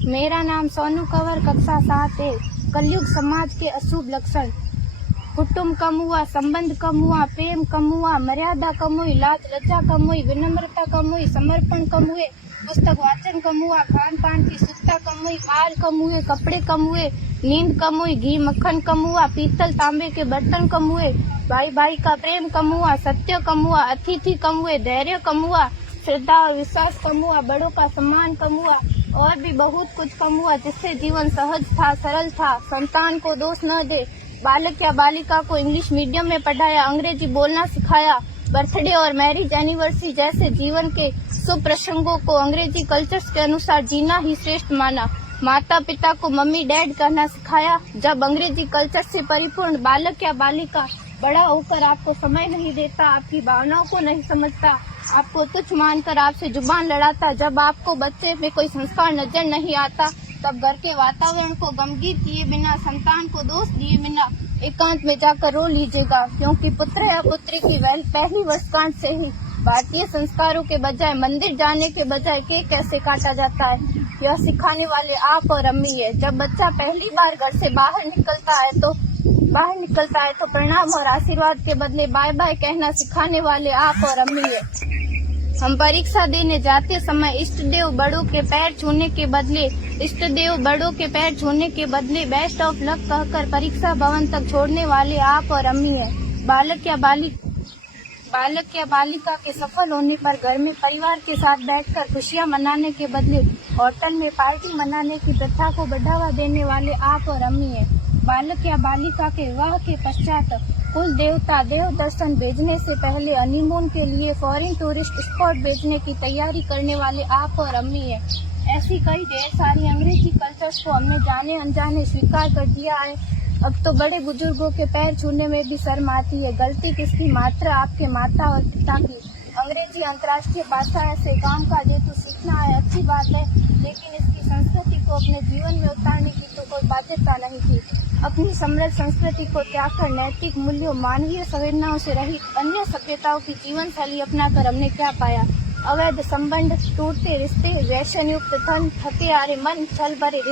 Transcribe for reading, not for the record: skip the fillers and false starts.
मेरा नाम सोनू कंवर, कक्षा 7 है। कलयुग समाज के अशुभ लक्षण। कुटुंब कम हुआ, संबंध कम हुआ, प्रेम कम हुआ, मर्यादा कम हुई, लाज लज्जा कम हुई, विनम्रता कम हुई, समर्पण कम हुए, पुस्तक वाचन कम हुआ, खान पान की शुद्धता कम हुई, बाल कम हुए, कपड़े कम हुए, नींद कम हुई, घी मक्खन कम हुआ, पीतल तांबे के बर्तन कम हुए, भाई भाई का प्रेम कम हुआ, सत्य कम हुआ, अतिथि कम हुए, धैर्य कम हुआ, श्रद्धा और विश्वास कम हुआ, बड़ों का सम्मान कम हुआ और भी बहुत कुछ कम हुआ, जिससे जीवन सहज था, सरल था। संतान को दोष न दे। बालक या बालिका को इंग्लिश मीडियम में पढ़ाया, अंग्रेजी बोलना सिखाया, बर्थडे और मैरिज एनिवर्सरी जैसे जीवन के शुभ प्रसंगों को अंग्रेजी कल्चर्स के अनुसार जीना ही श्रेष्ठ माना। माता पिता को मम्मी डैड कहना सिखाया। जब अंग्रेजी कल्चर से परिपूर्ण बालक या बालिका बड़ा होकर आपको समय नहीं देता, आपकी भावनाओं को नहीं समझता, आपको तुच्छ मानकर आपसे जुबान लड़ाता, जब आपको बच्चे में कोई संस्कार नजर नहीं आता, तब घर के वातावरण को गमगीन किए बिना, संतान को दोष दिए बिना एकांत में जाकर रो लीजिएगा, क्योंकि पुत्र या पुत्री की पहली वर्षगांठ से ही भारतीय संस्कारों के बजाय, मंदिर जाने के बजाय केक कैसे काटा जाता है, यह सिखाने वाले आप और अम्मी है। जब बच्चा पहली बार घर से बाहर निकलता है तो प्रणाम और आशीर्वाद के बदले बाय बाय कहना सिखाने वाले आप और अम्मी है। हम परीक्षा देने जाते समय इष्ट देव बड़ों के पैर छूने के बदले बेस्ट ऑफ लक कहकर परीक्षा भवन तक छोड़ने वाले आप और अम्मी है। बालक या बालिका के सफल होने पर घर में परिवार के साथ बैठकर खुशियां मनाने के बदले होटल में पार्टी मनाने की प्रथा को बढ़ावा देने वाले आप और अम्मी है। बालक या बालिका के विवाह के पश्चात कुल देवता देव दर्शन भेजने से पहले हनीमून के लिए फॉरेन टूरिस्ट स्पॉट भेजने की तैयारी करने वाले आप और अम्मी है। ऐसी कई ढेर सारी अंग्रेजी कल्चर्स को हमने जाने अनजाने स्वीकार कर दिया है। अब तो बड़े बुजुर्गों के पैर छूने में भी शर्म आती है। गलती किसकी? मात्र आपके माता और पिता की। अंग्रेजी अंतर्राष्ट्रीय भाषा है, से काम का हेतु सीखना है, अच्छी बात है, लेकिन इसकी संस्कृति को अपने जीवन में उतारने की तो कोई बाध्यता नहीं थी। अपनी समृद्ध संस्कृति को त्याग कर नैतिक मूल्यों, मानवीय संवेदनाओं से रहित अन्य सभ्यताओं की जीवन शैली अपनाकर हमने क्या पाया? अवैध संबंध, टूटते रिश्ते, व्यसन युक्त धन, थके हारे मन, छल भरे